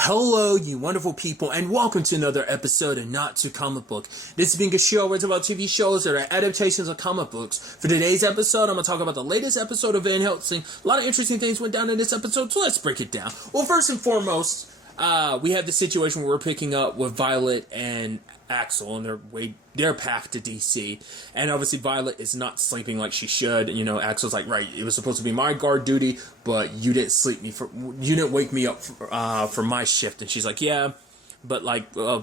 Hello, you wonderful people, and welcome to another episode of Not to Comic Book. This is being a show where it's about TV shows that are adaptations of comic books. For today's episode, I'm going to talk about the latest episode of Van Helsing. A lot of interesting things went down in this episode, so let's break it down. Well, first and foremost, we have the situation where we're picking up with Violet and Axel on their path to DC, and obviously Violet is not sleeping like she should. You know, Axel's like, right, it was supposed to be my guard duty, but you didn't wake me up for my shift. And she's like, yeah, but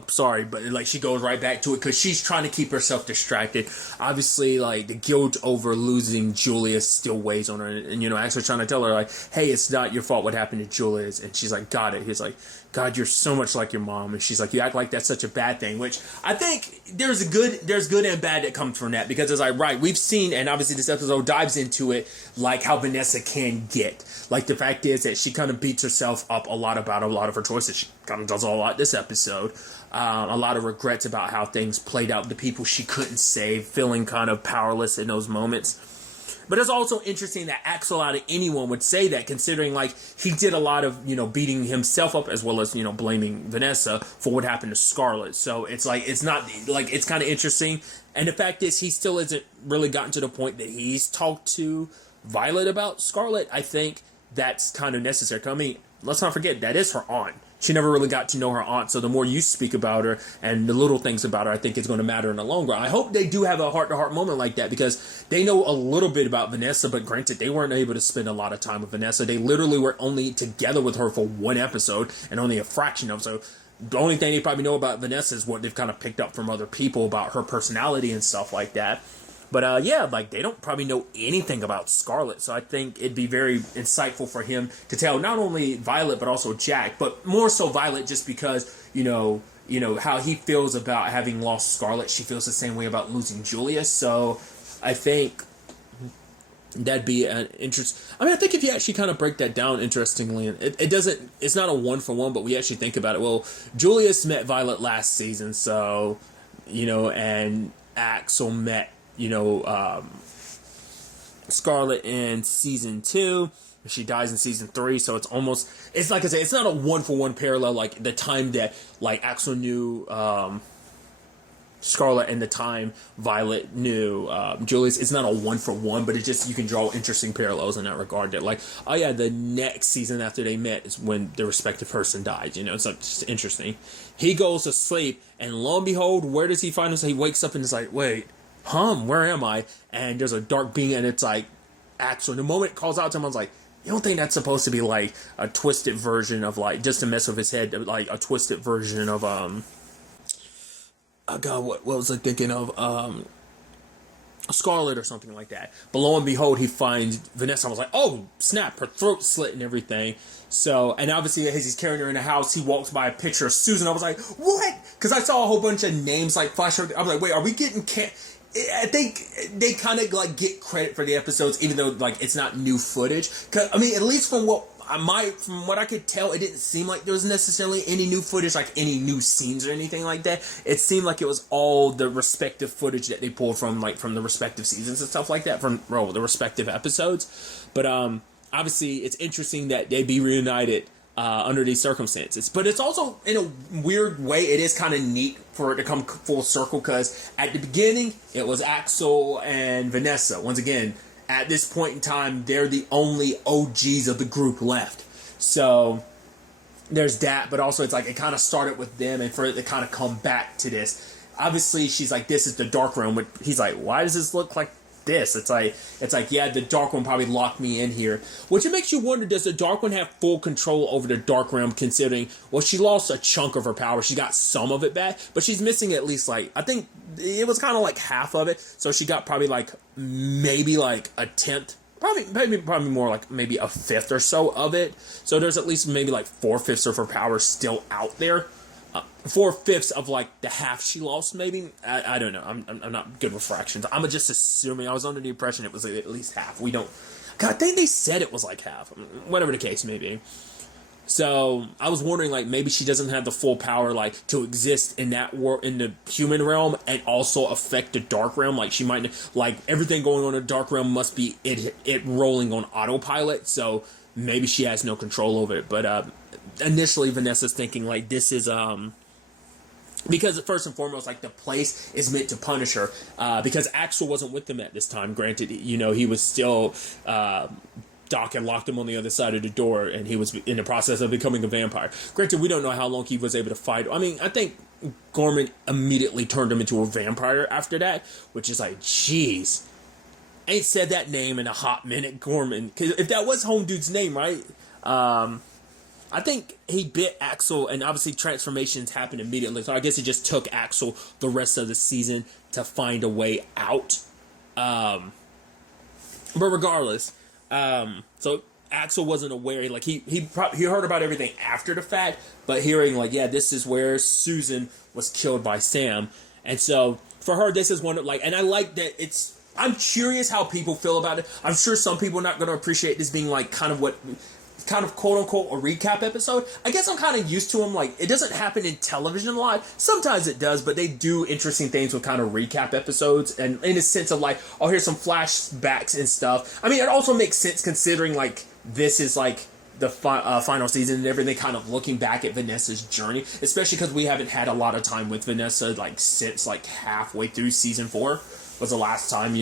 sorry, but she goes right back to it because she's trying to keep herself distracted. Obviously, the guilt over losing Julius still weighs on her, and Axel's trying to tell her hey, it's not your fault what happened to Julius, and she's like, got it. He's like, God, you're so much like your mom. And she's like, you act like that's such a bad thing, which I think there's good and bad that comes from that, because it's right, we've seen, and obviously this episode dives into it, how Vanessa can get. The fact is that she kind of beats herself up a lot about a lot of her choices. She kind of does a lot this episode. A lot of regrets about how things played out, the people she couldn't save, feeling kind of powerless in those moments. But it's also interesting that Axel out of anyone would say that, considering he did a lot of beating himself up as well as blaming Vanessa for what happened to Scarlet. So it's it's kind of interesting. And the fact is, he still hasn't really gotten to the point that he's talked to Violet about Scarlet. I think that's kind of necessary. I mean, let's not forget, that is her aunt. She never really got to know her aunt, so the more you speak about her and the little things about her, I think it's going to matter in the long run. I hope they do have a heart-to-heart moment like that, because they know a little bit about Vanessa, but granted, they weren't able to spend a lot of time with Vanessa. They literally were only together with her for one episode, and only a fraction of it. So the only thing they probably know about Vanessa is what they've kind of picked up from other people about her personality and stuff like that. But they don't probably know anything about Scarlet, so I think it'd be very insightful for him to tell not only Violet but also Jack, but more so Violet, just because how he feels about having lost Scarlet. She feels the same way about losing Julius, so I think that'd be an interest. I mean, I think if you actually kind of break that down, interestingly, it's not a one for one, but we actually think about it. Well, Julius met Violet last season, so and Axel met Scarlet in season 2. She dies in season 3, so it's like I say, it's not a one-for-one parallel, the time that Axel knew Scarlet and the time Violet knew Julius. It's not a one-for-one, but it's just, you can draw interesting parallels in that regard, that the next season after they met is when the respective person died. It's just interesting. He goes to sleep, and lo and behold, where does he find himself? He wakes up and is like, wait, where am I? And there's a dark being, and it's Axel. And the moment it calls out to him, I was like, you don't think that's supposed to be a twisted version of just to mess with his head, a twisted version of oh God, what was I thinking of? Scarlet or something like that. But lo and behold, he finds Vanessa. I was like, oh snap, her throat slit and everything. So, and obviously as he's carrying her in the house, he walks by a picture of Susan. I was like, what? Because I saw a whole bunch of names flash. I was like, wait, are we getting I think they kind of get credit for the episodes, even though it's not new footage. Cause, I mean, at least from what I could tell, it didn't seem like there was necessarily any new footage, any new scenes or anything like that. It seemed like it was all the respective footage that they pulled from the respective seasons and stuff like that, from the respective episodes. But obviously, it's interesting that they be reunited under these circumstances. But it's also, in a weird way, it is kind of neat for it to come full circle, because at the beginning, it was Axel and Vanessa. Once again, at this point in time, they're the only OGs of the group left. So there's that, but also it's it kind of started with them, and for it to kind of come back to this. Obviously, she's like, this is the dark room. But he's like, why does this look like this? It's like, yeah, the Dark One probably locked me in here. Which it makes you wonder, does the Dark One have full control over the Dark Realm, considering, well, she lost a chunk of her power. She got some of it back, but she's missing at least, I think it was kind of half of it. So she got probably maybe a tenth, probably more maybe a fifth or so of it. So there's at least maybe 4/5 of her power still out there. 4/5 of the half she lost, maybe. I don't know. I'm not good with fractions. I'm just assuming. I was under the impression it was at least half. We don't. God, I think they said it was half. Whatever the case may be. So I was wondering, maybe she doesn't have the full power, to exist in that in the human realm and also affect the dark realm. She might, everything going on in the dark realm must be it rolling on autopilot. So maybe she has no control over it. But initially Vanessa's thinking like this is because first and foremost, like the place is meant to punish her, because Axel wasn't with them at this time. Granted, he was still, Doc had locked him on the other side of the door, and he was in the process of becoming a vampire. Granted, we don't know how long he was able to fight. I mean, I think Gorman immediately turned him into a vampire after that, which is like, jeez, ain't said that name in a hot minute, Gorman. Because if that was Home Dude's name, right? I think he bit Axel, and obviously transformations happened immediately. So I guess he just took Axel the rest of the season to find a way out. But regardless, so Axel wasn't aware. Like he heard about everything after the fact, but hearing like, yeah, this is where Susan was killed by Sam, and so for her, this is one of like, and I like that it's. I'm curious how people feel about it. I'm sure some people are not going to appreciate this being like kind of quote unquote a recap episode. I guess I'm kind of used to them. Like, it doesn't happen in television a lot. Sometimes it does, but they do interesting things with kind of recap episodes, and in a sense of like, oh, here's some flashbacks and stuff. I mean, it also makes sense considering like this is like the final season and everything, kind of looking back at Vanessa's journey, especially because we haven't had a lot of time with Vanessa like since like halfway through season 4 was the last time,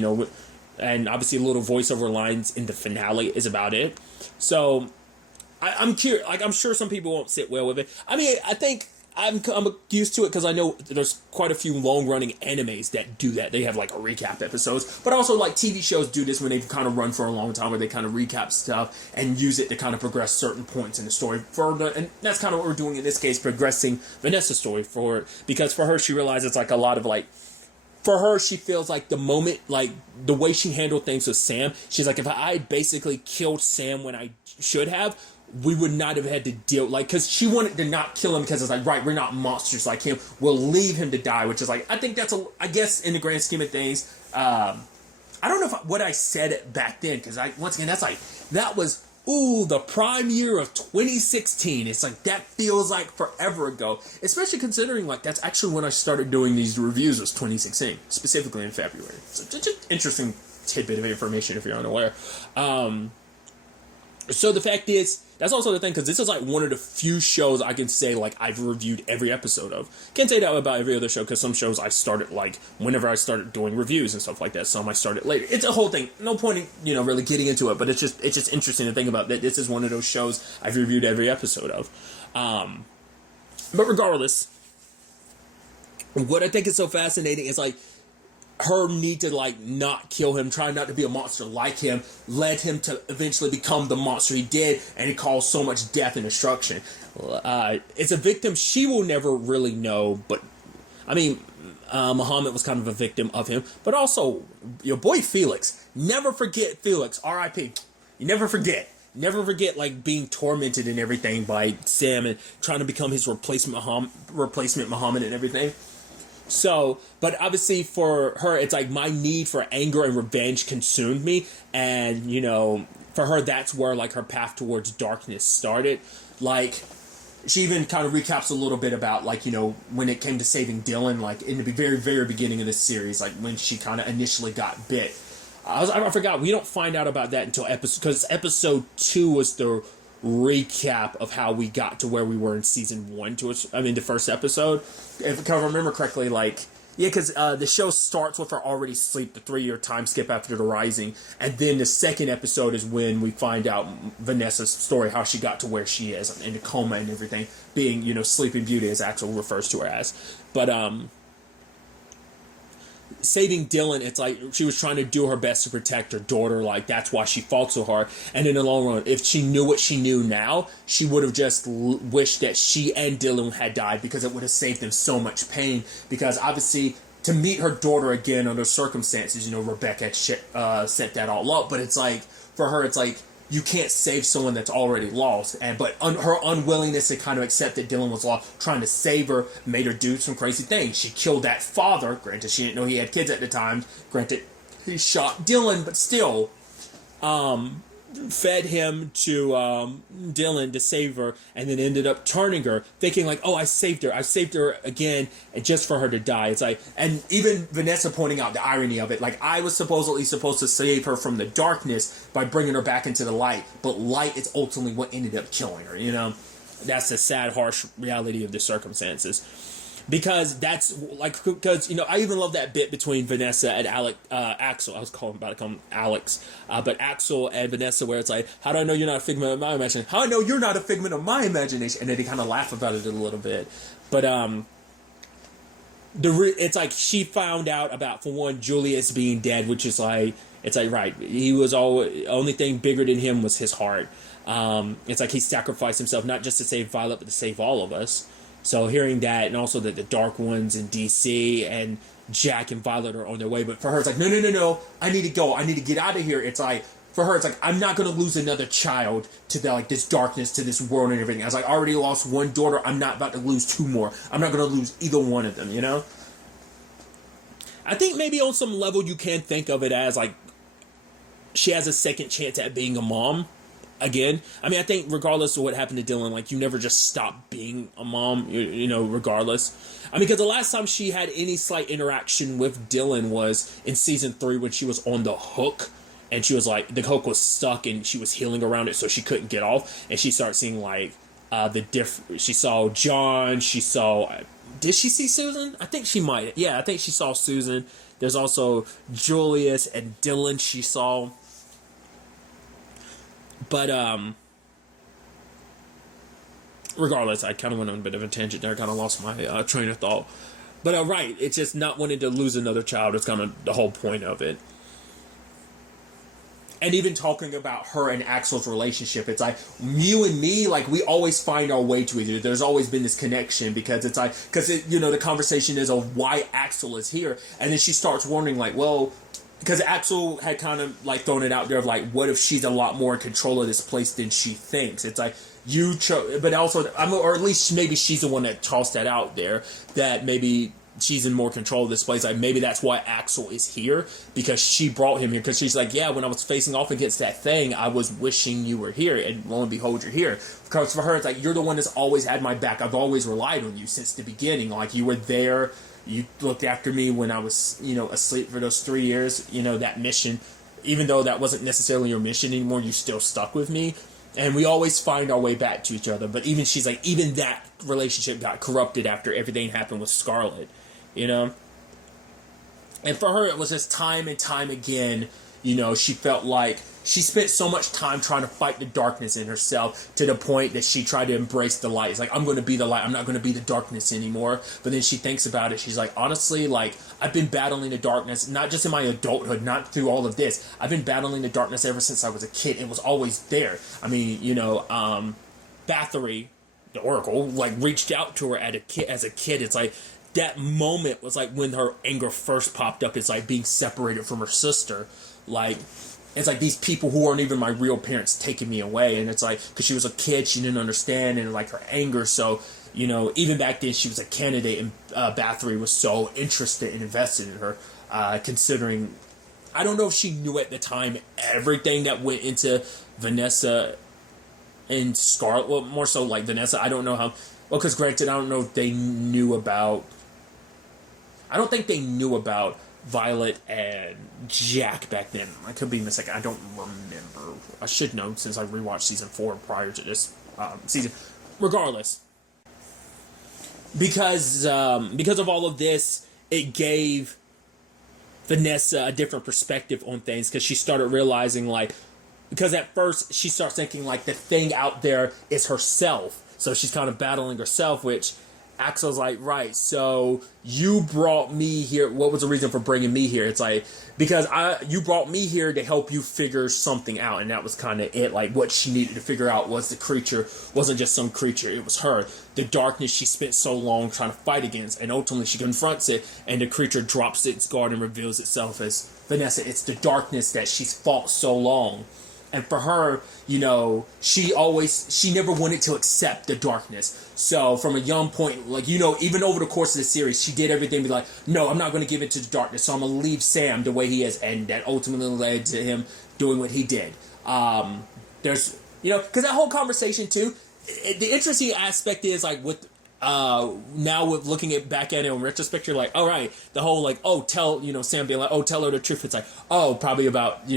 and obviously little voiceover lines in the finale is about it. So I'm curious. Like, I'm sure some people won't sit well with it. I mean, I think I'm used to it because I know there's quite a few long-running animes that do that. They have like a recap episodes, but also like TV shows do this when they kind of run for a long time, where they kind of recap stuff and use it to kind of progress certain points in the story further. And that's kind of what we're doing in this case, progressing Vanessa's story because for her, she realizes like a lot of like. For her, she feels like the moment, like, the way she handled things with Sam, she's like, if I had basically killed Sam when I should have, we would not have had to deal, like, because she wanted to not kill him because it's like, right, we're not monsters like him. We'll leave him to die, which is like, I think that's, I guess, in the grand scheme of things, I don't know what I said back then, because once again, that's like, that was... Ooh, the prime year of 2016. It's like, that feels like forever ago. Especially considering, like, that's actually when I started doing these reviews, was 2016. Specifically in February. So just an interesting tidbit of information if you're unaware. So the fact is, that's also the thing, because this is like one of the few shows I can say, like, I've reviewed every episode of. Can't say that about every other show, because some shows I started, like, whenever I started doing reviews and stuff like that. Some I started later. It's a whole thing. No point in, really getting into it, but it's just interesting to think about that this is one of those shows I've reviewed every episode of. But regardless, what I think is so fascinating is, like, her need to, like, not kill him, try not to be a monster like him, led him to eventually become the monster he did, and he caused so much death and destruction. It's a victim she will never really know, but, I mean, Muhammad was kind of a victim of him, but also, your boy Felix. Never forget Felix, R.I.P. You never forget. Never forget, like, being tormented and everything by Sam and trying to become his replacement Muhammad and everything. So, but obviously for her, it's like my need for anger and revenge consumed me. And, for her, that's where, like, her path towards darkness started. Like, she even kind of recaps a little bit about, like, when it came to saving Dylan, like, in the very, very beginning of this series, like, when she kind of initially got bit. I forgot, we don't find out about that until because episode 2 was the recap of how we got to where we were in season 1 the first episode. If I remember correctly, like, yeah, because the show starts with her already asleep, the 3-year time skip after the Rising, and then the second episode is when we find out Vanessa's story, how she got to where she is, in the coma and everything, being, Sleeping Beauty, as Axel refers to her as. But, saving Dylan, it's like she was trying to do her best to protect her daughter, like that's why she fought so hard. And in the long run, if she knew what she knew now, she would have just wished that she and Dylan had died, because it would have saved them so much pain. Because obviously, to meet her daughter again under circumstances, Rebecca set that all up, but it's like, for her, it's like, you can't save someone that's already lost. But her unwillingness to kind of accept that Dylan was lost, trying to save her, made her do some crazy things. She killed that father. Granted, she didn't know he had kids at the time. Granted, he shot Dylan, but still, fed him to Dylan to save her, and then ended up turning her, thinking like, oh, I saved her again, and just for her to die. It's like, and even Vanessa pointing out the irony of it, like, I was supposed to save her from the darkness by bringing her back into the light, but light is ultimately what ended up killing her, That's the sad, harsh reality of the circumstances. Because that's like, because I even love that bit between Vanessa and Axel. I was about to call him Alex, but Axel and Vanessa, where it's like, how do I know you're not a figment of my imagination? How do I know you're not a figment of my imagination? And then they kind of laugh about it a little bit, but it's like she found out about, for one, Julius being dead, which is like, it's like, right, he was only thing bigger than him was his heart. It's like he sacrificed himself not just to save Violet, but to save all of us. So hearing that, and also that the Dark Ones in DC and Jack and Violet are on their way, but for her it's like, no, I need to go, I need to get out of here. It's like, for her it's like, I'm not going to lose another child to this darkness, to this world and everything. I was like, I already lost one daughter, I'm not about to lose two more. I'm not going to lose either one of them, I think maybe on some level you can think of it as like, she has a second chance at being a mom. Again, I mean, I think regardless of what happened to Dylan, like, you never just stop being a mom, regardless. I mean, because the last time she had any slight interaction with Dylan was in season 3 when she was on the hook, and she was like, the hook was stuck and she was healing around it, so she couldn't get off, and she started seeing like she saw John, did she see Susan? I think she might. Yeah, I think she saw Susan. There's also Julius and Dylan she saw. But, regardless, I kind of went on a bit of a tangent there. I kind of lost my train of thought. But, right, it's just not wanting to lose another child is kind of the whole point of it. And even talking about her and Axel's relationship, it's like, you and me, like, we always find our way to each other. There's always been this connection because it's like, the conversation is of why Axel is here. And then she starts wondering, like, well, because Axel had kind of like thrown it out there of like, what if she's a lot more in control of this place than she thinks? It's like, you chose, but also, or at least maybe she's the one that tossed that out there, that maybe she's in more control of this place. Like, maybe that's why Axel is here, because she brought him here. Because she's like, yeah, when I was facing off against that thing, I was wishing you were here, and lo and behold, you're here. Because for her, it's like, you're the one that's always had my back. I've always relied on you since the beginning. Like, you were there. You looked after me when I was, asleep for those 3 years. That mission, even though that wasn't necessarily your mission anymore, you still stuck with me. And we always find our way back to each other. But she's like, even that relationship got corrupted after everything happened with Scarlet, And for her, it was just time and time again, she felt like she spent so much time trying to fight the darkness in herself to the point that she tried to embrace the light. It's like, I'm going to be the light. I'm not going to be the darkness anymore. But then she thinks about it. She's like, honestly, like, I've been battling the darkness, not just in my adulthood, not through all of this. I've been battling the darkness ever since I was a kid. It was always there. I mean, Bathory, the Oracle, like, reached out to her as a kid. It's like, that moment was like when her anger first popped up. It's like being separated from her sister. Like, it's like these people who aren't even my real parents taking me away. And it's like, because she was a kid, she didn't understand, and like her anger. So, even back then she was a candidate, and Bathory was so interested and invested in her, considering, I don't know if she knew at the time everything that went into Vanessa and Scarlet. Well, more so like Vanessa. I don't know how, well, because granted, I don't know if they knew about, I don't think they knew about Violet and Jack back then. I could be mistaken. I don't remember. I should know since I rewatched season 4 prior to this season. Regardless, because of all of this, it gave Vanessa a different perspective on things, because she started realizing, like, because at first she starts thinking like the thing out there is herself, so she's kind of battling herself, which Axel's like, right, so you brought me here. What was the reason for bringing me here? It's like, because you brought me here to help you figure something out. And that was kind of it. Like, what she needed to figure out was the creature wasn't just some creature. It was her. The darkness she spent so long trying to fight against. And ultimately she confronts it, and the creature drops its guard and reveals itself as Vanessa. It's the darkness that she's fought so long. And for her, she never wanted to accept the darkness. So from a young point, like, even over the course of the series, she did everything to be like, no, I'm not going to give it to the darkness. So I'm going to leave Sam the way he is. And that ultimately led to him doing what he did. There's, because that whole conversation too, the interesting aspect is like with, now with looking back at it in retrospect, you're like, all right, the whole like, oh, tell, Sam being like, oh, tell her the truth. It's like, oh, probably about,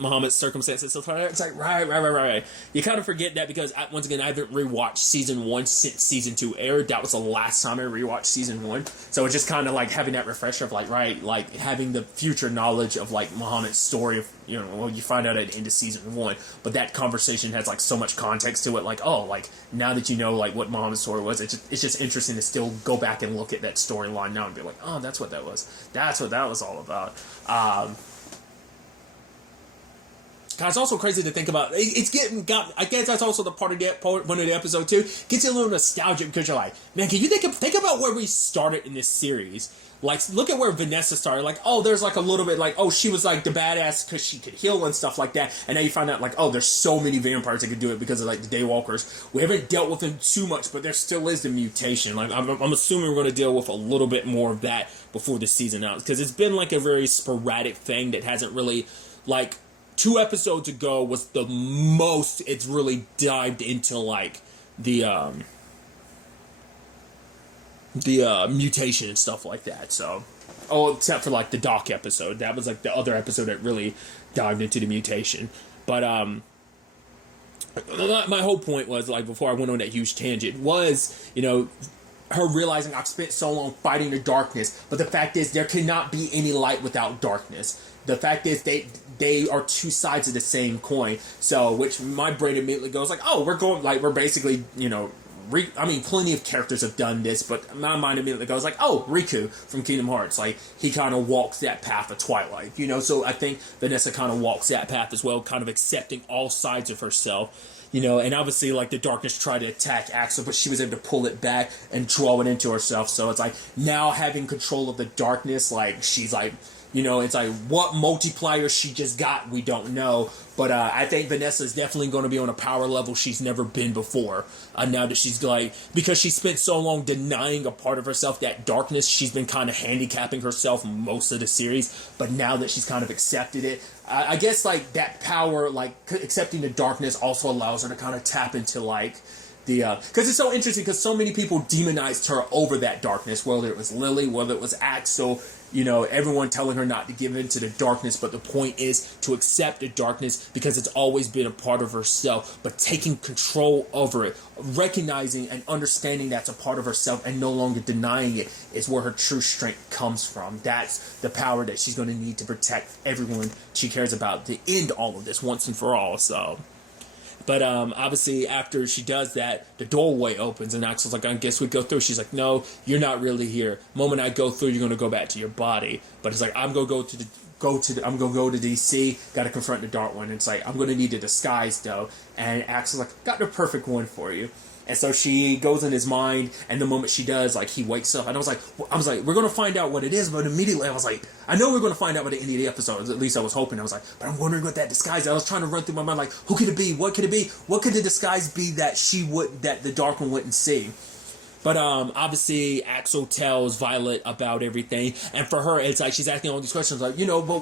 Muhammad's circumstances. So it's like, right. You kind of forget that because, once again, I haven't rewatched season 1 since season 2 aired. That was the last time I rewatched season 1. So it's just kind of like having that refresher of like, right, like having the future knowledge of like Muhammad's story. You find out at the end of season 1, but that conversation has like so much context to it. Like, oh, like now that you know like what Muhammad's story was, it's just interesting to still go back and look at that storyline now and be like, oh, that's what that was. That's what that was all about. It's also crazy to think about. I guess that's also the part of one of the episode too. Gets you a little nostalgic because you're like, man, can you think about where we started in this series? Like, look at where Vanessa started. Like, oh, there's like a little bit like, oh, she was like the badass because she could heal and stuff like that. And now you find out like, oh, there's so many vampires that could do it because of like the Daywalkers. We haven't dealt with them too much, but there still is the mutation. Like, I'm assuming we're going to deal with a little bit more of that before the season out because it's been like a very sporadic thing that hasn't really like. 2 episodes ago was the most it's really dived into like the mutation and stuff like that. So, except for like the Doc episode, that was like the other episode that really dived into the mutation. But my whole point was like before I went on that huge tangent was her realizing I've spent so long fighting the darkness, but the fact is there cannot be any light without darkness. The fact is they are 2 sides of the same coin. So, which my brain immediately goes like, oh, we're basically, plenty of characters have done this, but my mind immediately goes like, oh, Riku from Kingdom Hearts. Like, he kind of walks that path of Twilight, so I think Vanessa kind of walks that path as well, kind of accepting all sides of herself. And obviously, like, the darkness tried to attack Axel, but she was able to pull it back and draw it into herself. So it's like, now having control of the darkness, like, she's like, it's like what multiplier she just got, we don't know. But I think Vanessa is definitely going to be on a power level she's never been before. Now that she's like, because she spent so long denying a part of herself, that darkness, she's been kind of handicapping herself most of the series. But now that she's kind of accepted it, I guess like that power, like accepting the darkness also allows her to kind of tap into like because it's so interesting because so many people demonized her over that darkness, whether it was Lily, whether it was Axel, everyone telling her not to give in to the darkness, but the point is to accept the darkness because it's always been a part of herself, but taking control over it, recognizing and understanding that's a part of herself and no longer denying it is where her true strength comes from. That's the power that she's going to need to protect everyone she cares about to end all of this once and for all. So... But obviously, after she does that, the doorway opens, and Axel's like, I guess we go through. She's like, no, you're not really here. The moment I go through, you're going to go back to your body. But it's like, I'm going to go to DC, got to confront the Dark One. And it's like, I'm going to need a disguise, though. And Axel's like, got the perfect one for you. And so she goes in his mind, and the moment she does, like, he wakes up. And I was like, we're going to find out what it is. But immediately I was like, I know we're going to find out by the end of the episode. At least I was hoping. I was like, but I'm wondering what that disguise is. I was trying to run through my mind, like, who could it be? What could it be? What could the disguise be that that the Dark One wouldn't see? But obviously Axel tells Violet about everything, and for her it's like she's asking all these questions like, but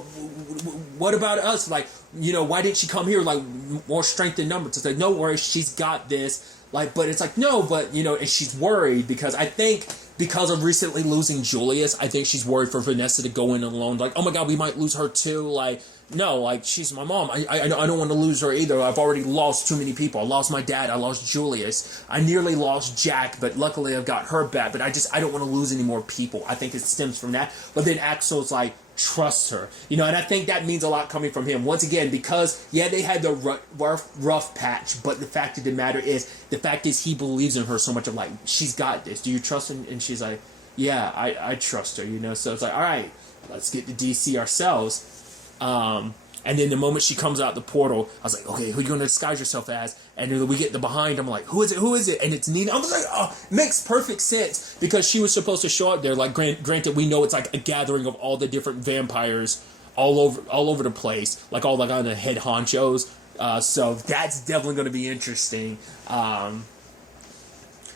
what about us? Like, why didn't she come here? Like, more strength in numbers. It's like, no worries, she's got this. Like, but it's like, no, but, and she's worried because I think because of recently losing Julius, I think she's worried for Vanessa to go in alone. Like, oh my God, we might lose her too. Like, no, like, she's my mom. I don't want to lose her either. I've already lost too many people. I lost my dad. I lost Julius. I nearly lost Jack, but luckily I've got her back. But I don't want to lose any more people. I think it stems from that. But then Axel's like, trust her. And I think that means a lot coming from him. Once again, because, yeah, they had the rough patch, but the fact of the matter is he believes in her so much of like, she's got this. Do you trust him? And she's like, yeah, I trust her, So it's like, all right, let's get to DC ourselves. And then the moment she comes out the portal, I was like, okay, who are you going to disguise yourself as? And then we get the behind, I'm like, who is it? And it's Nina. I was like, oh, makes perfect sense because she was supposed to show up there. Like, granted, we know it's like a gathering of all the different vampires all over the place, like all like on the head honchos. So that's definitely going to be interesting.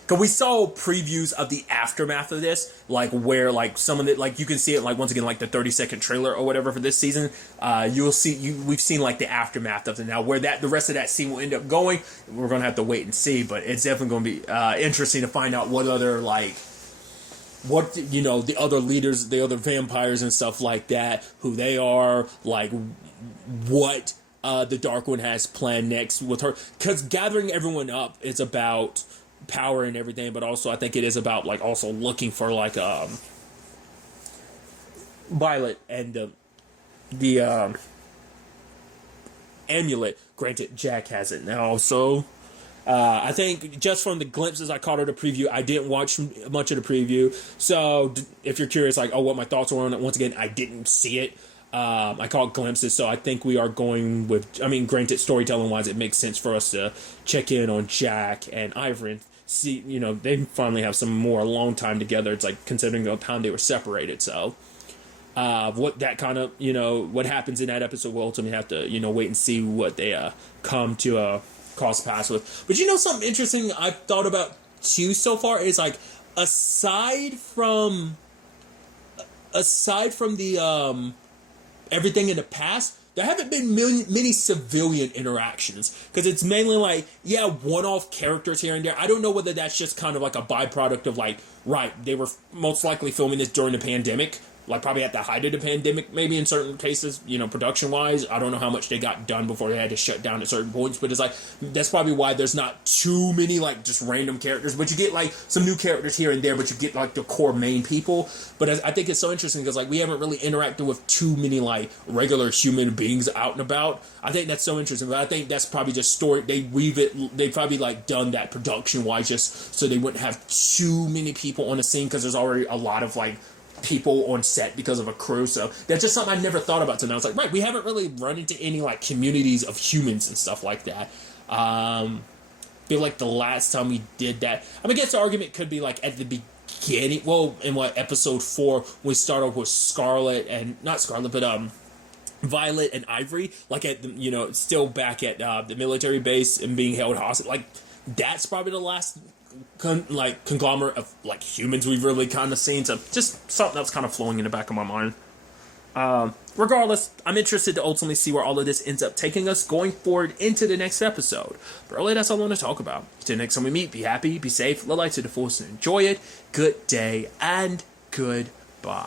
Because we saw previews of the aftermath of this, like where like some of it, like you can see it like once again like the 30-second trailer or whatever for this season. We've seen like the aftermath of it now. Where the rest of that scene will end up going, we're gonna have to wait and see. But it's definitely gonna be interesting to find out what other the other leaders, the other vampires and stuff like that, who they are, like what the Dark One has planned next with her. Because gathering everyone up is about power and everything, but also I think it is about like also looking for like Violet and the amulet. Granted, Jack has it now, so I think just from the glimpses I caught of the preview, I didn't watch much of the preview. So if you're curious, like, oh, what my thoughts were on it, once again, I didn't see it. I caught glimpses, so I think we are going with. I mean, granted, storytelling wise, it makes sense for us to check in on Jack and Ivory and see. You know, they finally have some more alone time together. It's like considering the time they were separated, so. What that kind of, what happens in that episode, we'll ultimately have to, wait and see what they come to cross paths with. But something interesting I've thought about too so far is like aside from the everything in the past, there haven't been many civilian interactions because it's mainly like one-off characters here and there. I don't know whether that's just kind of like a byproduct of like they were most likely filming this during the pandemic. Like, probably at the height of the pandemic, maybe in certain cases, production-wise. I don't know how much they got done before they had to shut down at certain points, but it's like, that's probably why there's not too many, like, just random characters. But you get, like, some new characters here and there, but you get, like, the core main people. But I think it's so interesting because, like, we haven't really interacted with too many, like, regular human beings out and about. I think that's so interesting, but I think that's probably just story. They probably, like, done that production-wise just so they wouldn't have too many people on the scene because there's already a lot of, like, people on set because of a crew. So that's just something I never thought about till now. It's like, we haven't really run into any like communities of humans and stuff like that. Feel like the last time we did that, I guess the argument could be like at the beginning, in episode 4 we start off with Violet and Ivory, like at the, still back at the military base and being held hostage. Like that's probably the last conglomerate of like humans we've really kind of seen. So just something that's kind of flowing in the back of my mind. Regardless, I'm interested to ultimately see where all of this ends up taking us going forward into the next episode. But really, that's all I want to talk about. Until next time we meet, be happy, be safe, live life to the fullest, and enjoy it. Good day and good